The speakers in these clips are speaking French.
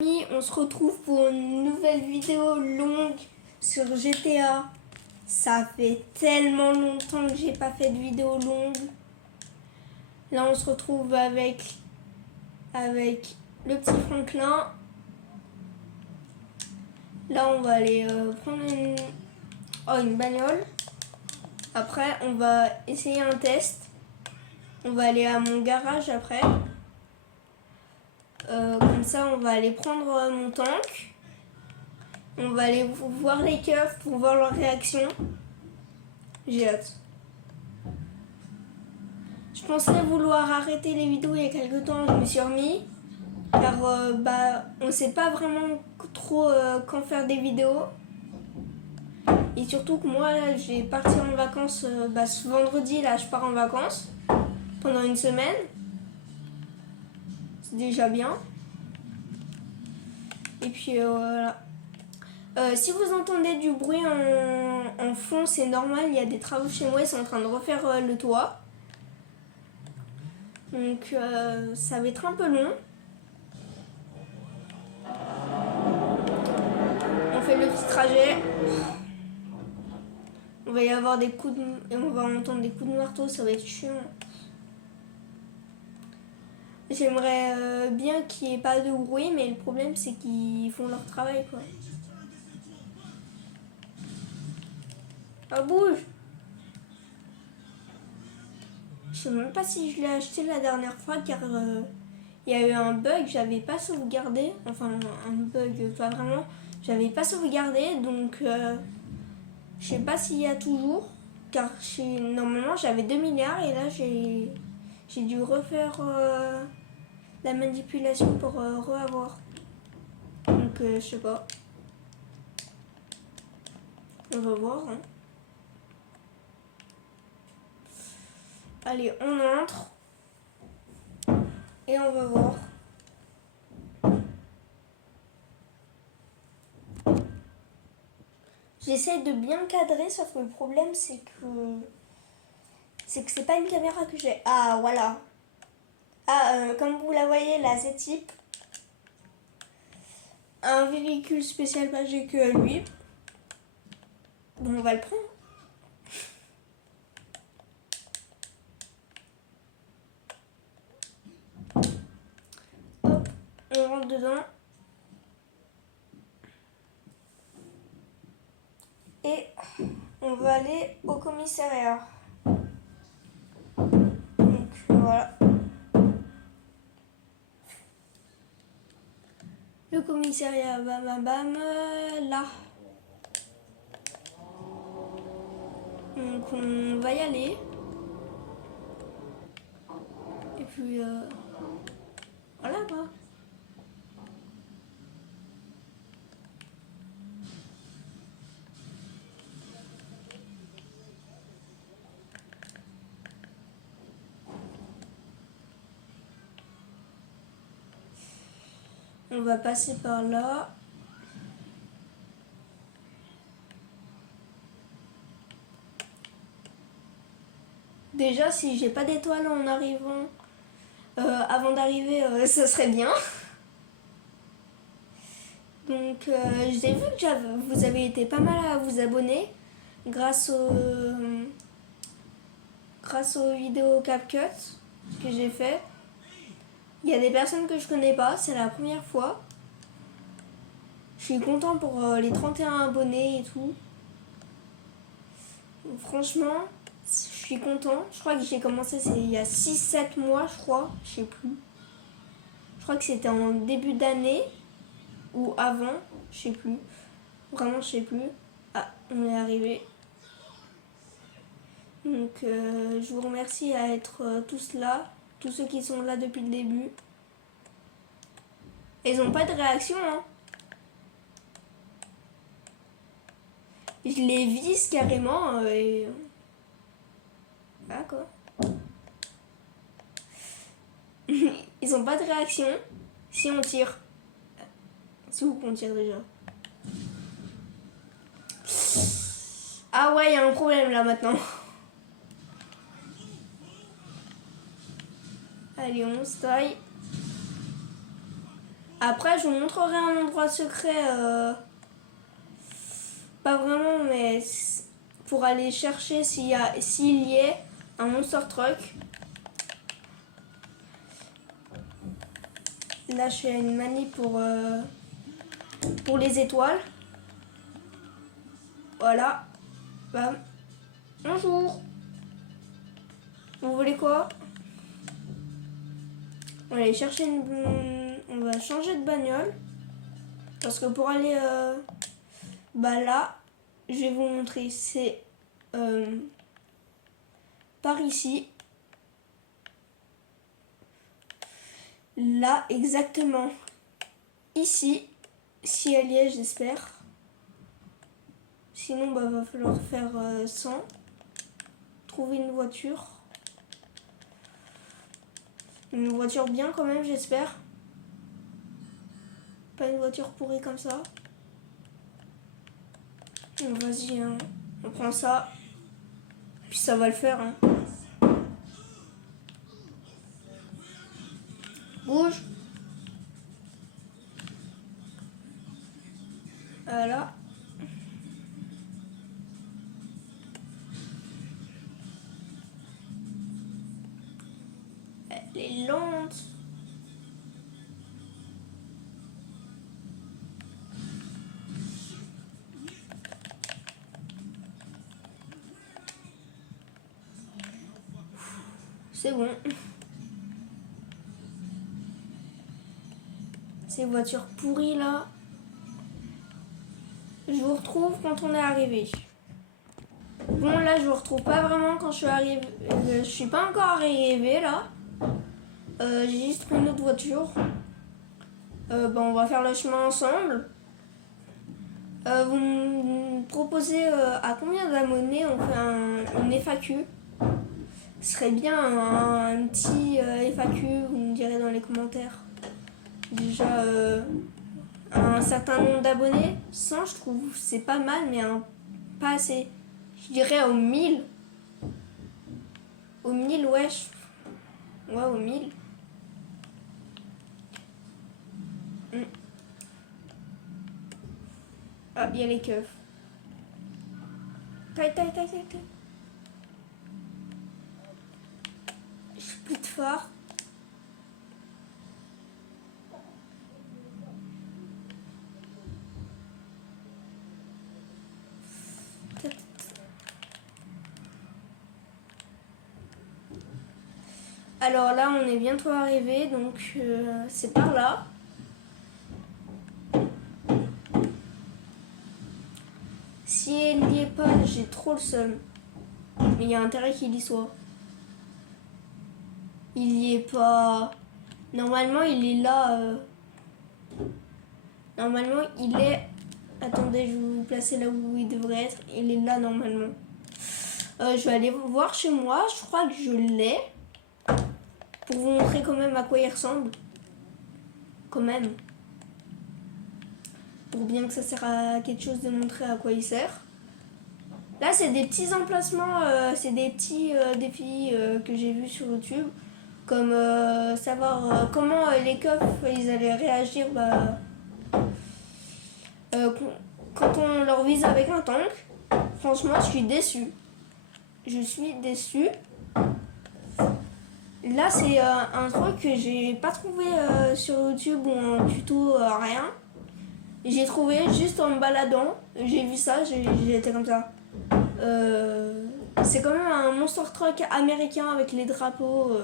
On se retrouve pour une nouvelle vidéo longue sur GTA. Ça fait tellement longtemps que j'ai pas fait de vidéo longue. Là on se retrouve avec le petit Franklin. Là on va aller prendre une bagnole. Après on va essayer un test. On va aller à mon garage après. Comme ça on va aller prendre mon tank. On va aller voir les keufs pour voir leur réaction. J'ai hâte. Je pensais vouloir arrêter les vidéos il y a quelques temps, je me suis remis. Car on sait pas vraiment trop quand faire des vidéos. Et surtout que moi là, je vais partir en vacances ce vendredi, là je pars en vacances pendant une semaine. C'est déjà bien. Et puis voilà. Si vous entendez du bruit en fond, c'est normal, il y a des travaux chez moi, ils sont en train de refaire le toit. Donc ça va être un peu long. On fait le petit trajet. On va y avoir des coups de... Et on va entendre des coups de marteau, ça va être chiant. J'aimerais bien qu'il n'y ait pas de bruit, mais le problème c'est qu'ils font leur travail quoi. Ah bouge! Je sais même pas si je l'ai acheté la dernière fois car il y a eu un bug, j'avais pas sauvegardé. Enfin un bug, pas vraiment. J'avais pas sauvegardé donc je sais pas s'il y a toujours. Car normalement j'avais 2 milliards et là j'ai dû refaire la manipulation pour re-avoir. Donc je sais pas. On va voir. Hein. Allez, on entre. Et on va voir. J'essaie de bien cadrer, sauf que le problème c'est que c'est pas une caméra que j'ai. Ah voilà. Ah, comme vous la voyez, la Z-Type. Un véhicule spécial, pas j'ai que lui. Bon, on va le prendre. Hop, on rentre dedans. Et on va aller au commissariat. Donc voilà. Le commissariat, bam bam bam, là. Donc on va y aller. Et puis voilà quoi. On va passer par là. Déjà, si j'ai pas d'étoile en arrivant, avant d'arriver, ça serait bien. Donc, j'ai vu que vous avez été pas mal à vous abonner grâce aux vidéos CapCut que j'ai fait. Il y a des personnes que je connais pas, c'est la première fois. Je suis content pour les 31 abonnés et tout. Franchement, je suis content. Je crois que j'ai commencé il y a 6-7 mois, je crois. Je sais plus. Je crois que c'était en début d'année ou avant. Je sais plus. Vraiment, je sais plus. Ah, on est arrivé. Donc, je vous remercie à être tous là. Tous ceux qui sont là depuis le début. Ils n'ont pas de réaction, hein. Je les vise carrément et... Ah quoi. Ils ont pas de réaction. Si on tire. Si où qu'on tire déjà. Ah ouais, il y a un problème là maintenant. Allez, on se taille. Après, je vous montrerai un endroit secret. Pas vraiment, mais pour aller chercher s'il y ait un Monster Truck. Là, je fais une manip pour les étoiles. Voilà. Bam. Bonjour. Vous voulez quoi? On va aller chercher on va changer de bagnole. Parce que pour aller là, je vais vous montrer. C'est par ici. Là, exactement. Ici. Si elle y est, j'espère. Sinon, va falloir faire 100. Trouver une voiture. Une voiture bien quand même, j'espère. Pas une voiture pourrie comme ça. Vas-y, hein. On prend ça. Puis ça va le faire. Hein. Bouge. Voilà. Elle est lente. C'est bon. Ces voitures pourries là. Je vous retrouve quand on est arrivé. Bon là je vous retrouve pas vraiment quand je suis arrivé. Je suis pas encore arrivé là. J'ai juste pris une autre voiture. On va faire le chemin ensemble. Vous me proposez à combien d'abonnés on fait une FAQ. Ce serait bien un petit FAQ, vous me direz dans les commentaires. Déjà un certain nombre d'abonnés, 100 je trouve c'est pas mal, mais pas assez. Je dirais au 1000. Au 1000, ouais. Ouais, au 1000. Ah, il y a les keufs. Taille. J'ai plus de phare. Alors là, on est bientôt arrivé, donc c'est par là. Si elle n'y est pas, j'ai trop le seum. Mais il y a intérêt qu'il y soit. Il n'y est pas. Normalement, il est là. Normalement, il est. Attendez, je vais vous placer là où il devrait être. Il est là normalement. Je vais aller voir chez moi. Je crois que je l'ai. Pour vous montrer quand même à quoi il ressemble. Quand même. Pour bien que ça sert à quelque chose de montrer à quoi il sert. Là, c'est des petits emplacements. C'est des petits défis que j'ai vus sur YouTube. Comme savoir comment les keufs ils allaient réagir quand on leur vise avec un tank. Franchement, je suis déçue. Là, c'est un truc que j'ai pas trouvé sur YouTube ou en tuto, rien. J'ai trouvé juste en me baladant. J'ai vu ça, j'ai été comme ça. C'est quand même un Monster Truck américain avec les drapeaux.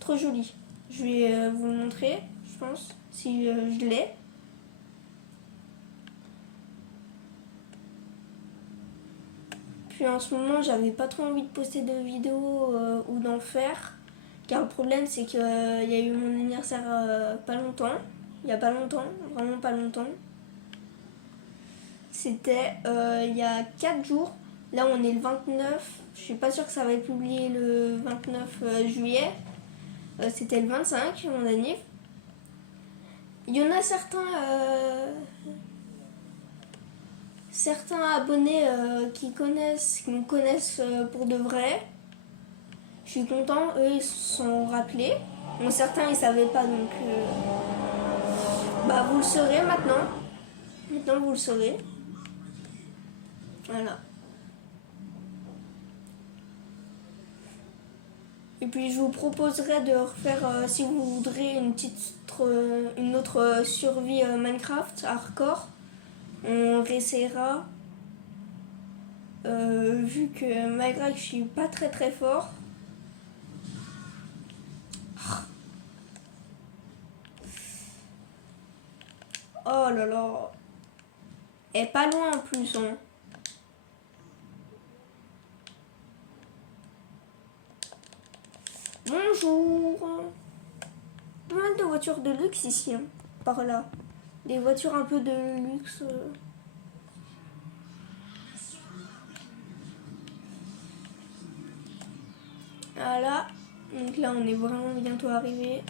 Trop joli. Je vais vous le montrer, je pense, si je l'ai. Puis en ce moment, j'avais pas trop envie de poster de vidéos ou d'en faire. Car le problème, c'est qu'il y a eu mon anniversaire pas longtemps. Il y a pas longtemps, vraiment pas longtemps. C'était il y a 4 jours. Là, on est le 29. Je suis pas sûre que ça va être publié le 29 juillet. C'était le 25, mon anniv. Il y en a certains abonnés qui me connaissent pour de vrai. Je suis content, eux ils se sont rappelés. Bon, certains ils savaient pas donc Bah vous le saurez maintenant. Maintenant vous le saurez. Voilà. Et puis je vous proposerai de refaire, si vous voudrez, une autre survie Minecraft hardcore. On réessayera. Vu que malgré que je suis pas très fort. Oh là là. Et pas loin en plus. Hein. Bonjour. Pas mal de voitures de luxe ici. Hein, par là. Des voitures un peu de luxe. Voilà. Donc là on est vraiment bientôt arrivé.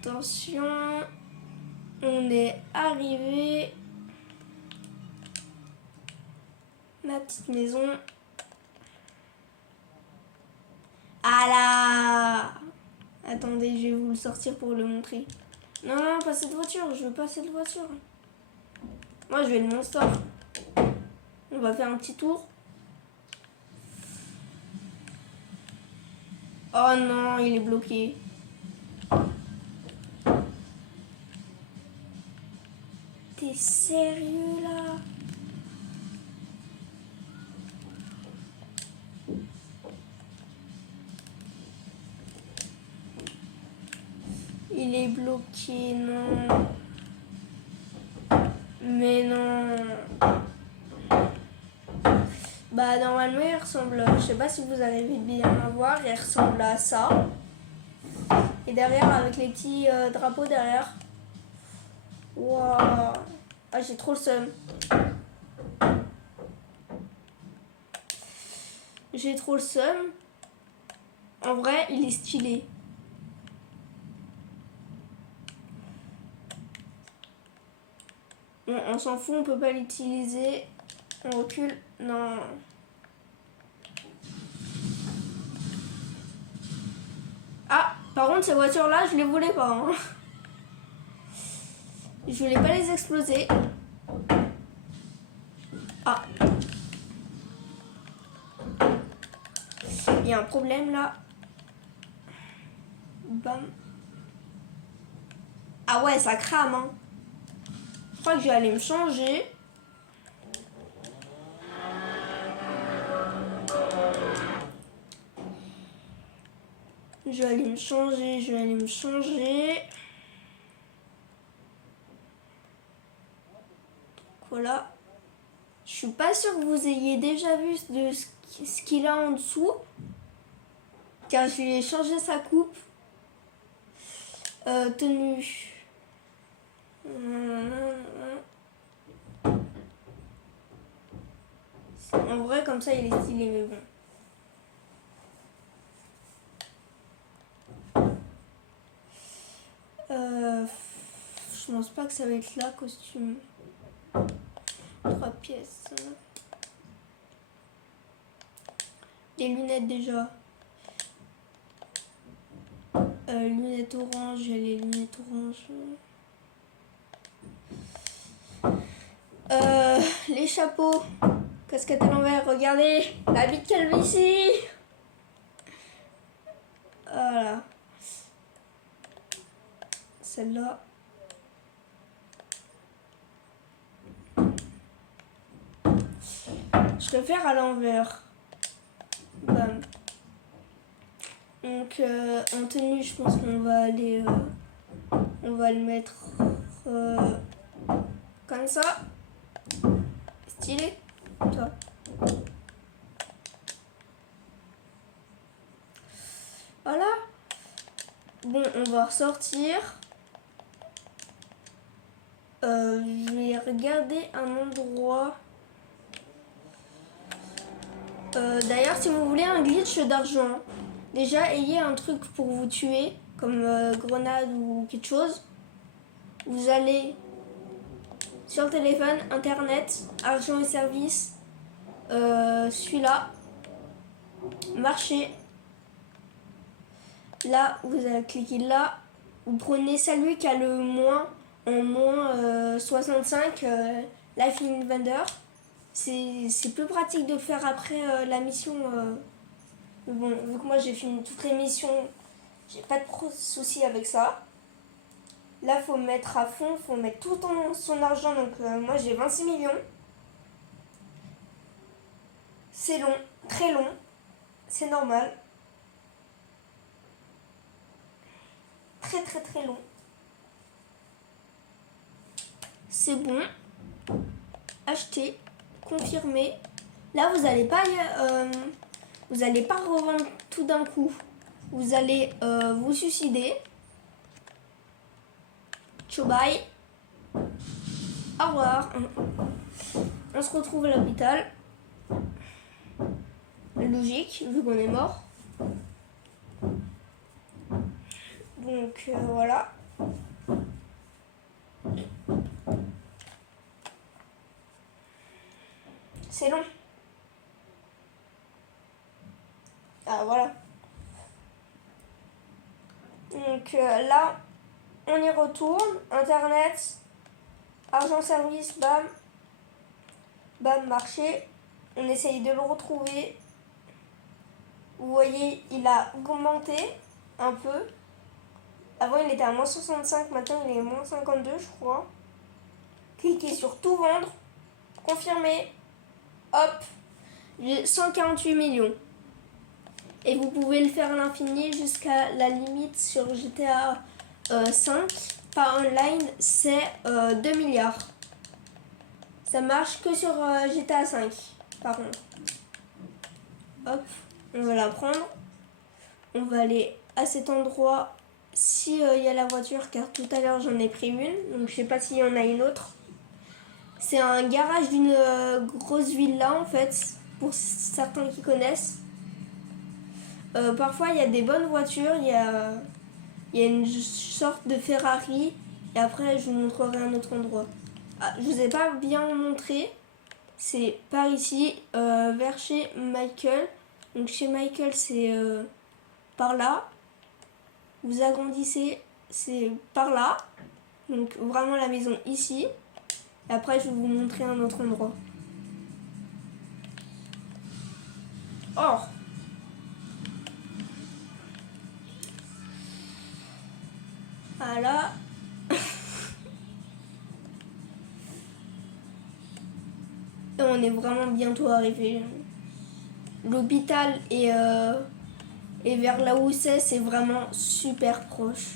Attention. On est arrivé. Ma petite maison. Ah là! Attendez, je vais vous le sortir pour le montrer. Non, non, pas cette voiture. Je veux pas cette voiture. Moi, je vais le monster. On va faire un petit tour. Oh non, il est bloqué. T'es sérieux là? Il est bloqué, non. Mais non. Bah normalement il ressemble, je sais pas si vous arrivez bien à voir, il ressemble à ça. Et derrière avec les petits drapeaux derrière. Waouh. Ah j'ai trop le seum. J'ai trop le seum. En vrai il est stylé. Bon, on s'en fout, on peut pas l'utiliser. On recule. Non. Ah, par contre, ces voitures-là, je les voulais pas. Hein. Je voulais pas les exploser. Ah. Il y a un problème là. Bam. Ah ouais, ça crame. Hein. Je crois que je vais aller me changer. Je vais aller me changer. Voilà. Je suis pas sûre que vous ayez déjà vu de ce qu'il a en dessous. Car je lui ai changé sa coupe. Tenue. En vrai, comme ça, il est stylé, mais bon. Je pense pas que ça va être là, costume. 3 pièces. Les lunettes déjà. Lunettes orange, j'ai les lunettes orange. Les chapeaux. Casquette à l'envers, regardez. La bite calvitie. Voilà. Celle-là. Je préfère à l'envers. Bam. Donc en tenue, je pense qu'on va aller... on va le mettre comme ça. Stylé. Comme ça. Voilà. Bon, on va ressortir. Je vais regarder un endroit. D'ailleurs, si vous voulez un glitch d'argent, déjà ayez un truc pour vous tuer, comme grenade ou quelque chose. Vous allez sur le téléphone, internet, argent et services, celui-là, marché. Là, vous allez cliquer là. Vous prenez celui qui a le moins en moins 65, Life in Vendor. C'est plus pratique de le faire après la mission. Bon, vu que moi j'ai fini toutes les missions, j'ai pas de soucis avec ça. Là, faut mettre à fond, faut mettre tout son argent. Donc, moi j'ai 26 millions. C'est long, très long. C'est normal. Très très très long. C'est bon. Acheter. Confirmer. Là, vous n'allez pas revendre tout d'un coup. Vous allez vous suicider. Ciao, bye. Au revoir. On se retrouve à l'hôpital. Logique, vu qu'on est mort. Donc voilà. C'est long. Ah voilà. Donc là, on y retourne. Internet, argent service, bam. Bam, marché. On essaye de le retrouver. Vous voyez, il a augmenté un peu. Avant, il était à moins 65, maintenant il est à moins 52, je crois. Cliquez sur tout vendre. Confirmer. Hop, j'ai 148 millions. Et vous pouvez le faire à l'infini jusqu'à la limite sur GTA 5. Par online, c'est 2 milliards. Ça marche que sur GTA 5, par contre. Hop, on va la prendre. On va aller à cet endroit si il y a la voiture, car tout à l'heure j'en ai pris une. Donc je sais pas s'il y en a une autre. C'est un garage d'une grosse villa en fait, pour certains qui connaissent. Parfois il y a des bonnes voitures, il y a une sorte de Ferrari, et après je vous montrerai un autre endroit. Ah, je vous ai pas bien montré, c'est par ici, vers chez Michael. Donc chez Michael c'est par là, vous agrandissez, c'est par là, donc vraiment la maison ici. Et après, je vais vous montrer un autre endroit. Or. Voilà. Et on est vraiment bientôt arrivé. L'hôpital est vers là où c'est vraiment super proche.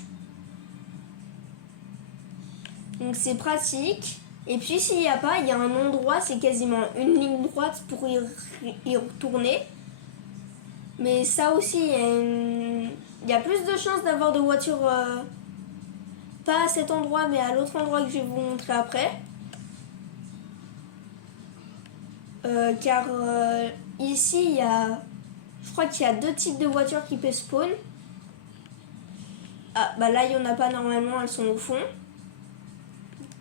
Donc c'est pratique. Et puis s'il n'y a pas, il y a un endroit, c'est quasiment une ligne droite pour y retourner. Mais ça aussi, il y a plus de chances d'avoir de voitures, pas à cet endroit, mais à l'autre endroit que je vais vous montrer après. Car ici, je crois qu'il y a 2 types de voitures qui peuvent spawn. Ah, bah là, il n'y en a pas normalement, elles sont au fond.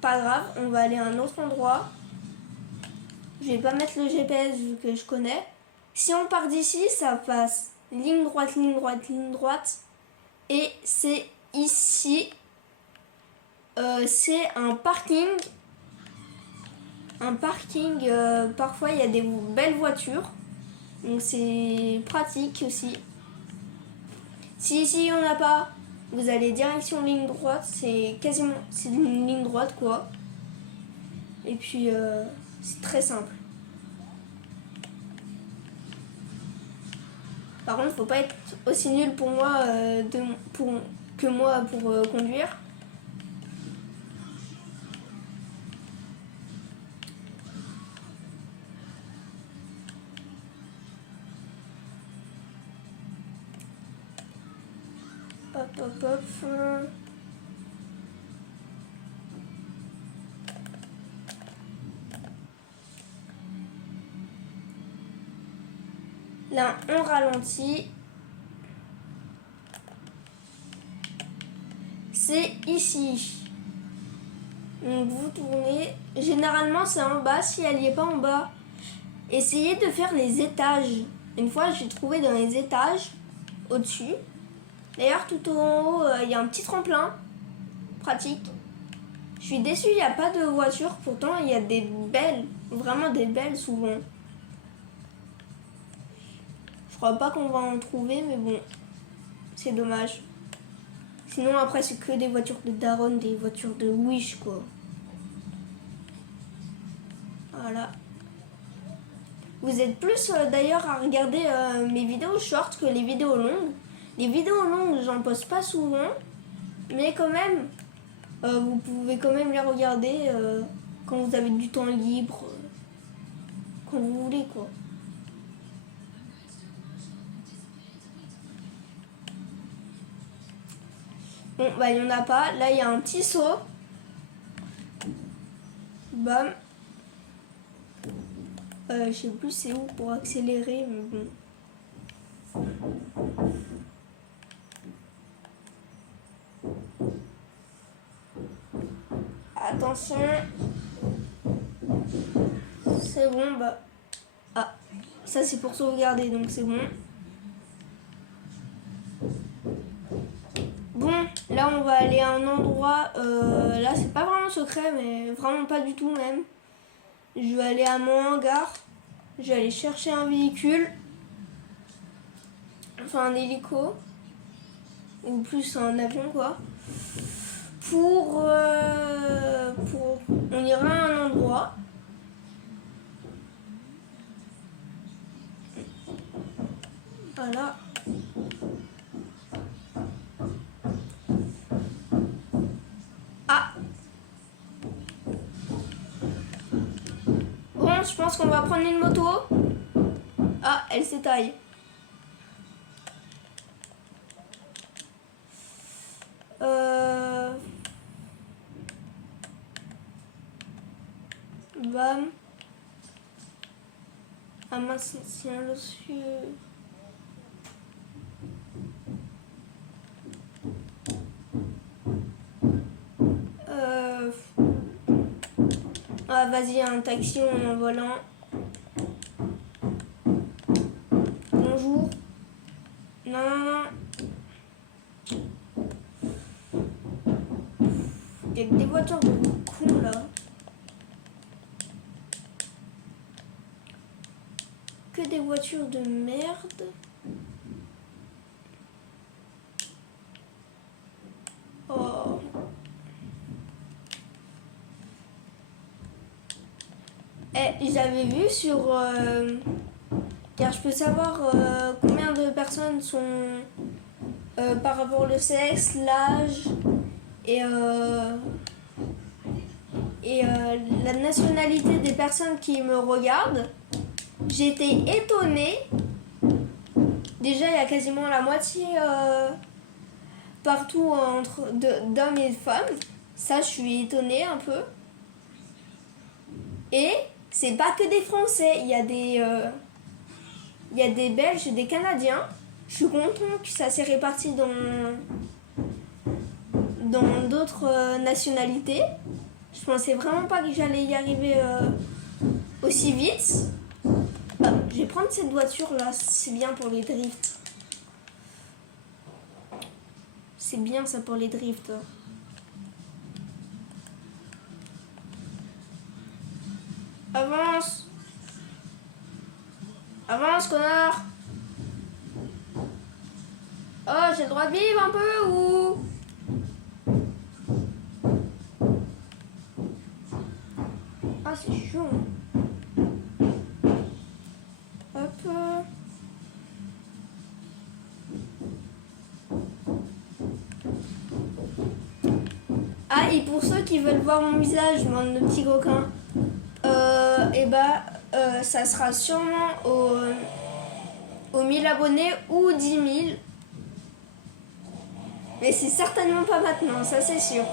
Pas grave, on va aller à un autre endroit. Je vais pas mettre le GPS vu que je connais. Si on part d'ici, ça passe ligne droite, ligne droite, ligne droite. Et c'est ici. C'est un parking. Un parking, parfois il y a des belles voitures. Donc c'est pratique aussi. Si ici il n'y en a pas, vous allez direction ligne droite. C'est une ligne droite quoi. Et puis c'est très simple. Par contre, faut pas être aussi nul pour moi que moi pour conduire. Hop, hop, hop. Là, on ralentit. C'est ici. Donc vous tournez. Généralement, c'est en bas. Si elle n'y est pas en bas, essayez de faire les étages. Une fois, j'ai trouvé dans les étages, au-dessus. D'ailleurs, tout en haut, il y a un petit tremplin. Pratique. Je suis déçue, il n'y a pas de voiture. Pourtant, il y a des belles. Vraiment des belles souvent. Je crois pas qu'on va en trouver, mais bon. C'est dommage. Sinon, après, c'est que des voitures de Daron, des voitures de Wish, quoi. Voilà. Vous êtes plus d'ailleurs à regarder mes vidéos short que les vidéos longues. Les vidéos longues, j'en poste pas souvent. Mais quand même, vous pouvez quand même les regarder quand vous avez du temps libre. Quand vous voulez, quoi. Bon, bah, il n'y en a pas. Là, il y a un petit saut. Bam. Je sais plus c'est où pour accélérer, mais bon. Attention. C'est bon, bah. Ah, ça c'est pour sauvegarder, donc c'est bon. Bon, là on va aller à un endroit, là c'est pas vraiment secret, mais vraiment pas du tout même. Je vais aller à mon hangar, je vais aller chercher un véhicule, enfin un hélico, ou plus un avion quoi. Pour on ira à un endroit. Voilà. Ah. Bon, je pense qu'on va prendre une moto. Ah, elle s'étaille. Bam. Ah mince, c'est un lossieux. Ah vas-y, un taxi en volant. Bonjour. Non, non, non. Il y a que des voitures de cons là. Que des voitures de merde. Oh. J'avais vu sur... car je peux savoir combien de personnes sont par rapport au sexe, l'âge et la nationalité des personnes qui me regardent. J'étais étonnée. Déjà, il y a quasiment la moitié partout entre d'hommes et de femmes. Ça, je suis étonnée un peu. Et c'est pas que des Français. Il y a des Belges et des Canadiens. Je suis contente que ça s'est réparti dans d'autres nationalités. Je pensais vraiment pas que j'allais y arriver aussi vite. Je vais prendre cette voiture là, c'est bien pour les drifts. C'est bien ça pour les drifts. Avance. Avance, connard. Oh, j'ai le droit de vivre un peu ou... Ah, c'est chiant. Hop. Ah, et pour ceux qui veulent voir mon visage, mon petit coquin, ça sera sûrement aux 1000 abonnés ou 10 000. Mais c'est certainement pas maintenant, ça c'est sûr.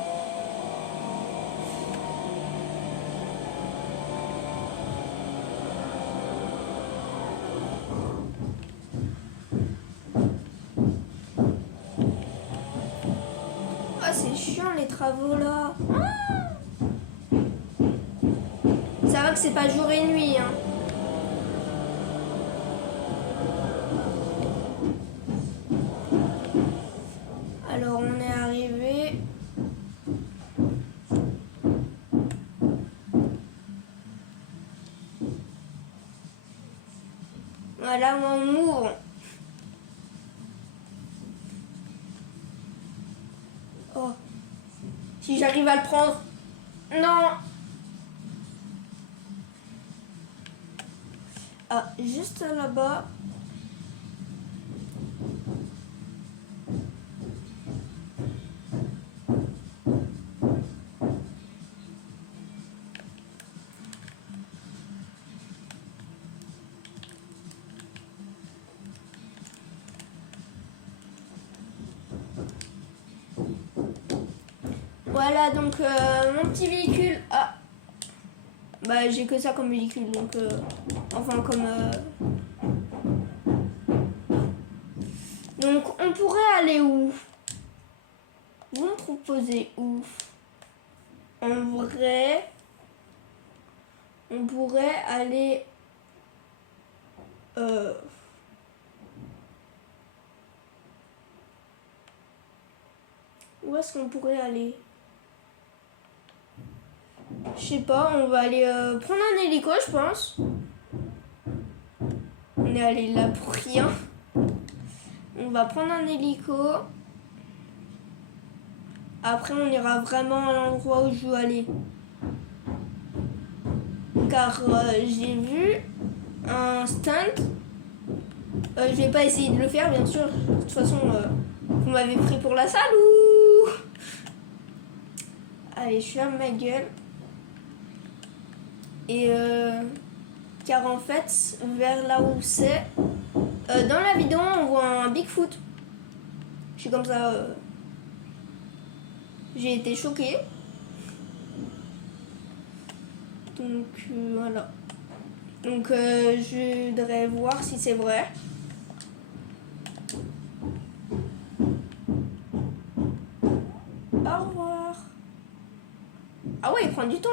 Ah, c'est chiant les travaux là. Ça va que c'est pas jour et nuit, hein. Voilà, moi on m'ouvre. Oh. Si j'arrive à le prendre. Non. Ah, juste là-bas. Voilà, donc mon petit véhicule. Ah. Bah, j'ai que ça comme véhicule, donc. Enfin, comme. Donc, on pourrait aller où? Vous me proposez où? En vrai, on pourrait aller. Où est-ce qu'on pourrait aller? Je sais pas, on va aller prendre un hélico, je pense. On est allé là pour rien. On va prendre un hélico. Après, on ira vraiment à l'endroit où je veux aller. Car j'ai vu un stunt. Je vais pas essayer de le faire, bien sûr. De toute façon, vous m'avez pris pour la salle ou... Allez, je ferme ma gueule. Et car en fait, vers là où c'est, dans la vidéo, on voit un Bigfoot. Je suis comme ça. J'ai été choquée. Donc voilà. Donc je voudrais voir si c'est vrai. Au revoir. Ah ouais, il prend du temps.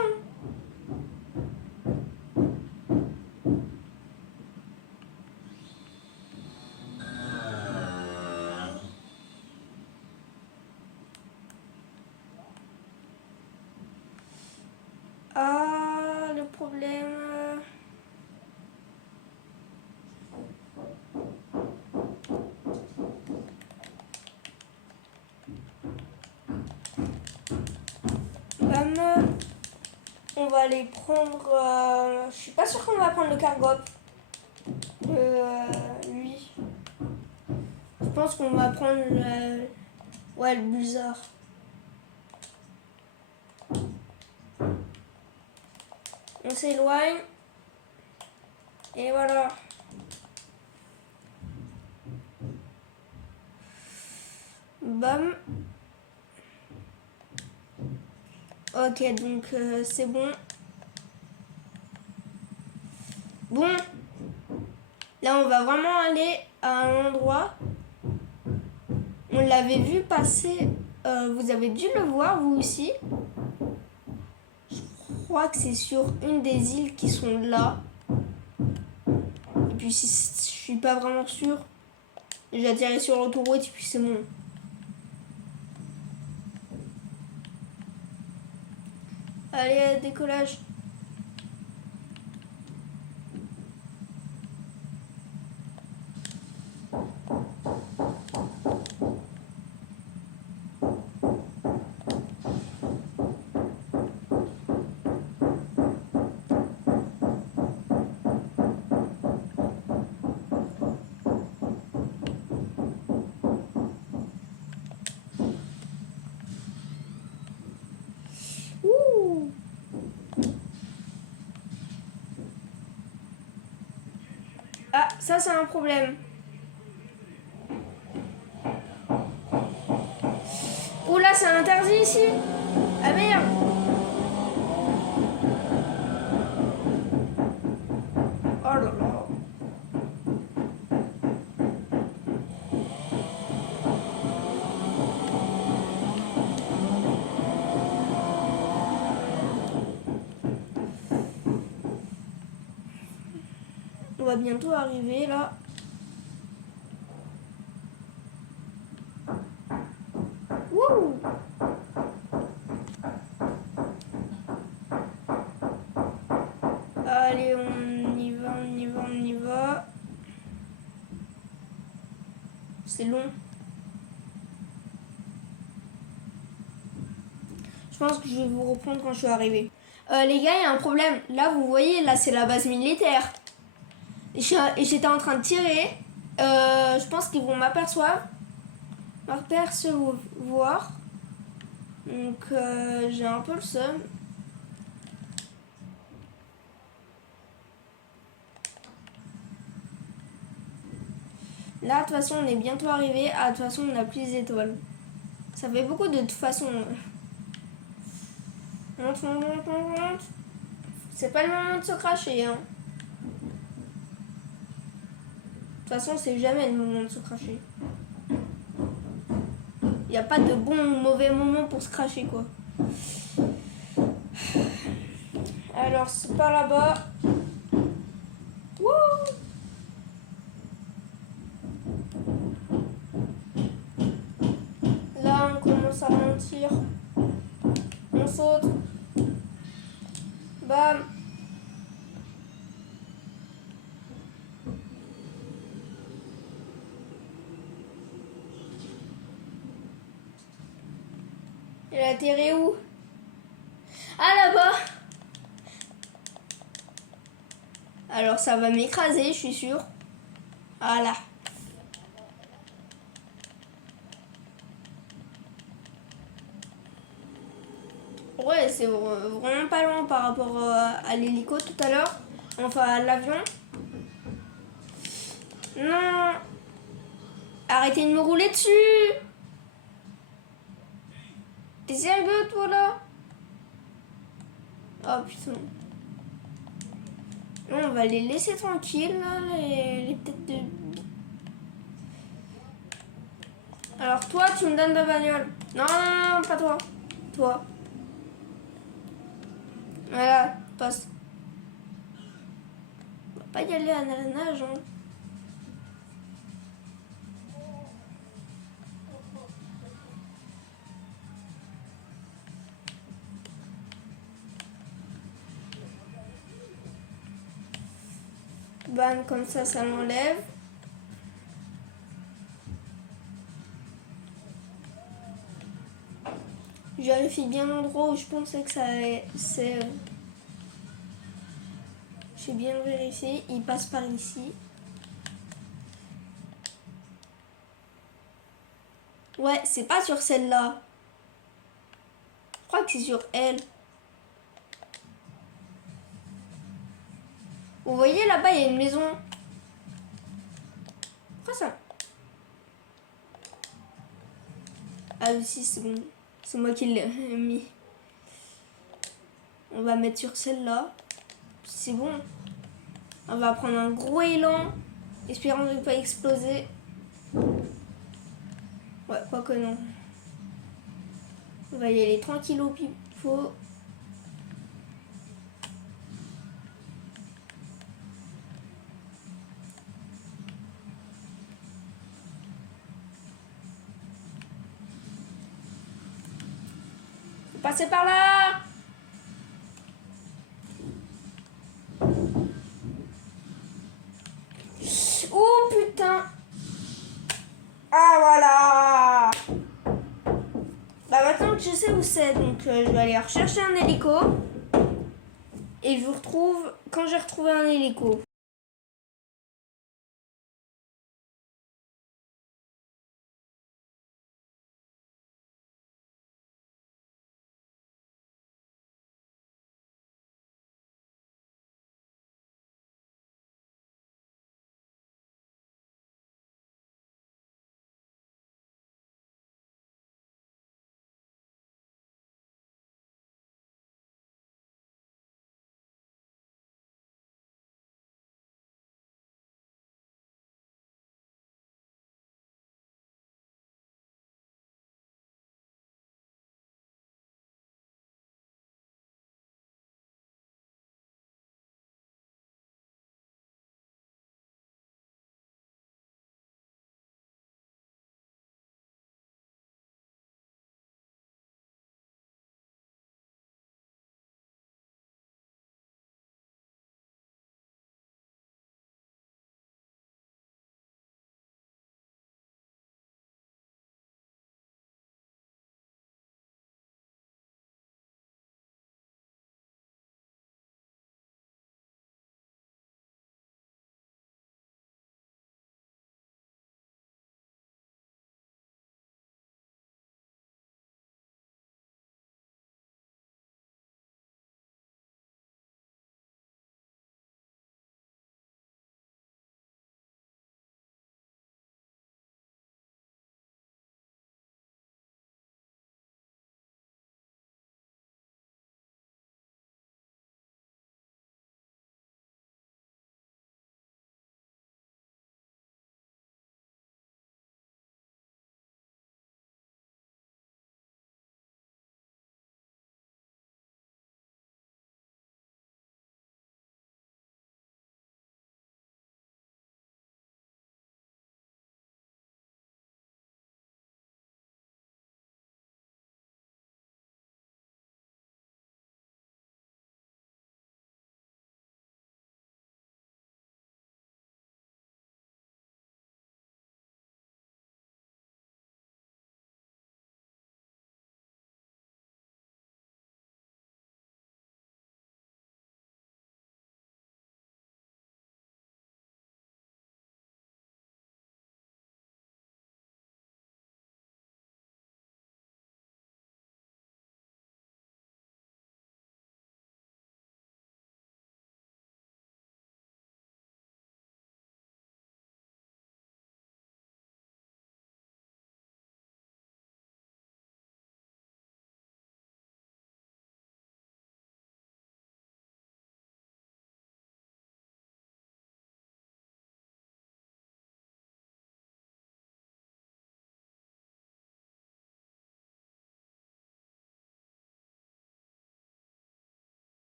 Ah, le problème... on va aller prendre... je suis pas sûre qu'on va prendre le Cargop. Lui. Je pense qu'on va prendre le... Ouais, le Blizzard. On s'éloigne. Et voilà. Bam. Ok, donc c'est bon. Bon. Là, on va vraiment aller à un endroit. On l'avait vu passer. Vous avez dû le voir, vous aussi. Je crois que c'est sur une des îles qui sont là. Et puis, si je suis pas vraiment sûre, j'atterris sur l'autoroute et puis c'est bon. Allez, décollage. Ouh. Ah, ça c'est un problème. Oula, c'est interdit ici. Ah merde. Oh là là. On va bientôt arriver là. Wouh. Allez, on y va, on y va, on y va. c'est long. Je pense que je vais vous reprendre quand je suis arrivée. Les gars, il y a un problème. Là, vous voyez, là, c'est la base militaire. Et j'étais en train de tirer. Je pense qu'ils vont m'apercevoir. Donc, j'ai un peu le seum. Là, de toute façon, on est bientôt arrivé. Ah, de toute façon, on n'a plus les étoiles. Ça fait beaucoup de toute façon. Monte. C'est pas le moment de se cracher, hein. De toute façon, c'est jamais le moment de se cracher. Il n'y a pas de bon ou mauvais moment pour se cracher, quoi. Alors, c'est par là-bas. Wouh! Là, on commence à ralentir. On saute. Bam! Elle a atterri où? Ah, là-bas! Alors, ça va m'écraser, je suis sûre. Voilà. Ouais, c'est vraiment pas loin par rapport à l'hélico tout à l'heure. Enfin, à l'avion. Non! Arrêtez de me rouler dessus! T'es sérieux, toi, là? Oh, putain. Non, on va les laisser tranquilles, là, les têtes de... Alors, toi, tu me donnes de bagnole. Non, pas toi. Toi. Voilà, passe. On va pas y aller à la nage, hein. Bam, comme ça l'enlève. Je vérifie bien l'endroit où je pensais que c'est... J'ai bien vérifié, il passe par ici. Ouais, c'est pas sur celle-là. Je crois que c'est sur elle. Vous voyez là-bas, il y a une maison. Quoi ça? Ah aussi, c'est bon. C'est moi qui l'ai mis. On va mettre sur celle-là. C'est bon. On va prendre un gros élan. Espérons ne pas exploser. Ouais, quoi que non. On va y aller tranquille au pipeau. Passez par là! Oh putain! Ah voilà! Bah maintenant que je sais où c'est, donc je vais aller rechercher un hélico. Et je vous retrouve quand j'ai retrouvé un hélico.